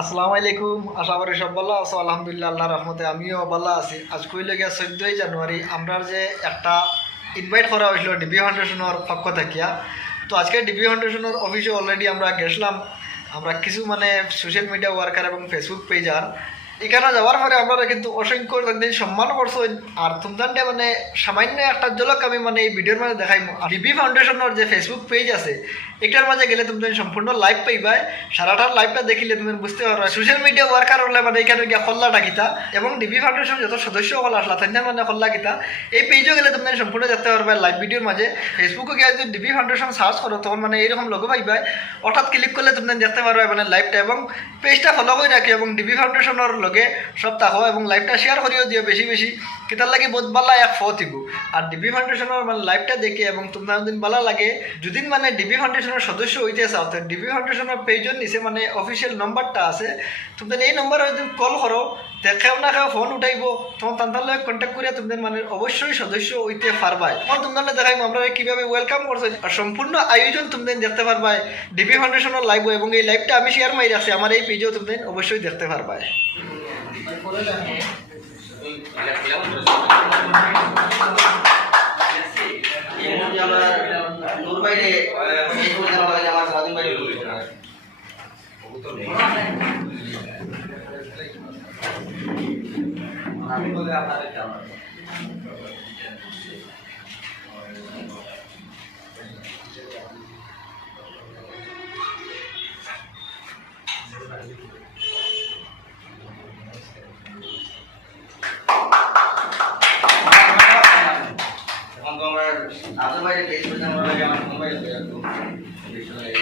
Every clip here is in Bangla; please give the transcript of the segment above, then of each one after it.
আসসালামু আলাইকুম, আশা করি সব ভালো আছো। আলহামদুলিল্লাহ আল্লাহ রহমতে আমিও ভালো আছি। আজ কইলে গিয়া চোদ্দই জানুয়ারি, আমরা যে একটা ইনভাইট করা হয়েছিল ডিবি ফাউন্ডেশনের পক্ষ থাকিয়া তো আজকে ডিবি ফাউন্ডেশনের অফিসে অলরেডি আমরা গেছিলাম। আমরা কিছু মানে সোশ্যাল মিডিয়া ওয়ার্কার এবং ফেসবুক পেজার এখানে যাওয়ার পরে আপনারা কিন্তু অসংখ্য একদিন সম্মান করছেন। আর তোমাদের মানে সামান্য একটা ঝলক আমি মানে এই ভিডিওর মাঝে দেখাই ডিবি ফাউন্ডেশনের যে ফেসবুক পেজ আছে, এটার মাঝে গেলে তুমি সম্পূর্ণ লাইভ পাইবা সারাটার লাইভটা দেখিলে তুমি বুঝতে পারবে সোশ্যাল মিডিয়া ওয়ার্কার হলে মানে এখানে গিয়া খোল্লাটা কিতা? এবং ডিবি ফাউন্ডেশন যত সদস্য হল আসলা তাই মানে খোল্লা কিতা? এই পেজও গেলে তুমি সম্পূর্ণ দেখতে পারবে লাইভ ভিডিওর মাঝে। ফেসবুকে গিয়ে যদি ডিবি ফাউন্ডেশন সার্চ করো, তখন মানে এরকম লোক পাইবা হঠাৎ ক্লিক করলে তুমি দেখতে পারবে মানে লাইভটা এবং পেজটা ফলো করে রাখি। এবং ডিবি ফাউন্ডেশনের লগে সব তাকো এবং লাইভটা শেয়ার করিও দিও বেশি বেশি। কিতার লাগে বহুত ভালো এক ফ দিব আর ডিবি ফাউন্ডেশনের মানে লাইভটা দেখে এবং তোমার দিন ভালো লাগে যদি মানে ডিবি ফাউন্ডেশনের সদস্য হইতে চাও, তো ডিবি ফাউন্ডেশনের পেজের নিচে মানে অফিসিয়াল নম্বরটা আছে। তোমাদের এই নম্বরে যদি কল করো দেখেও না কেউ ফোন উঠাইব। তোমার তান্তার লগে কন্ট্যাক্ট করিয়া তোমাদের মানে অবশ্যই সদস্য হইতে পারবাই এখন তোমাদের দেখাইব আমরা কীভাবে ওয়েলকাম করছ আর সম্পূর্ণ আয়োজন তোমাদের দেখতে পারবাই ডিবি ফাউন্ডেশনের লাইভ এবং এই লাইভটা আমি শেয়ার মারি রাখছি আমার এই পেজেও তোমাদের অবশ্যই দেখতে পারবাই আমি বলে আপনাদের জানা এখন তো আমার বাইরে কেস করতে আমার লাগে আমার মোবাইল হয়ে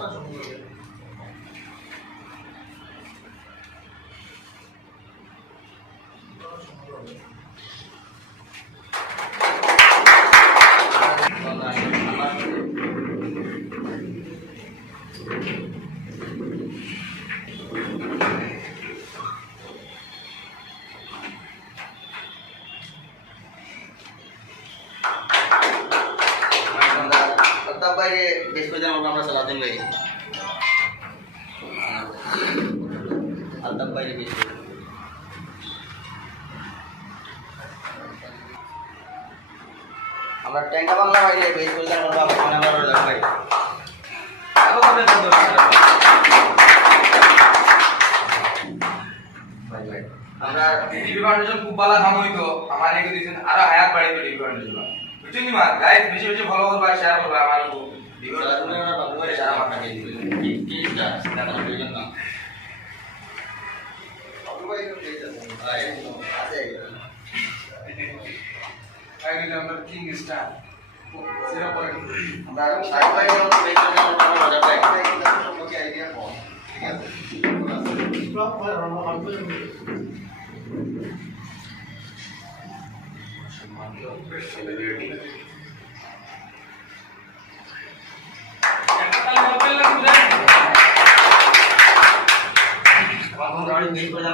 Thank you. বাইরে বেশ করে আমরা সালাদিন ভাই। আলতাব বাইরে বেশ আমরা ট্যাঙ্কা বাংলা বাইরে বেশ করে আমরা আমরা ডিবি খুব ভালো কাম হইতো আমার একে দিছেন আরও হায়াত বাড়িতো ডিবি ফাউন্ডেশন নি মা গাইস বেশি বেশি ফলো করবা শেয়ার করবা আমার ডিবি সালাদিন আমরা বাবু বাইরে সারা মাথা দিয়ে দিল কি কি এটা দেখা প্রয়োজন না বাবু বাইরে আছে ফাইনালি আমরা কিং স্টার জিরো পয়েন্ট আমরা সাইড বাইরে আমরা বেশ করে আমরা মজা পাই সম্পর্কে আইডিয়া কম ঠিক আছে সম্মান 没说呀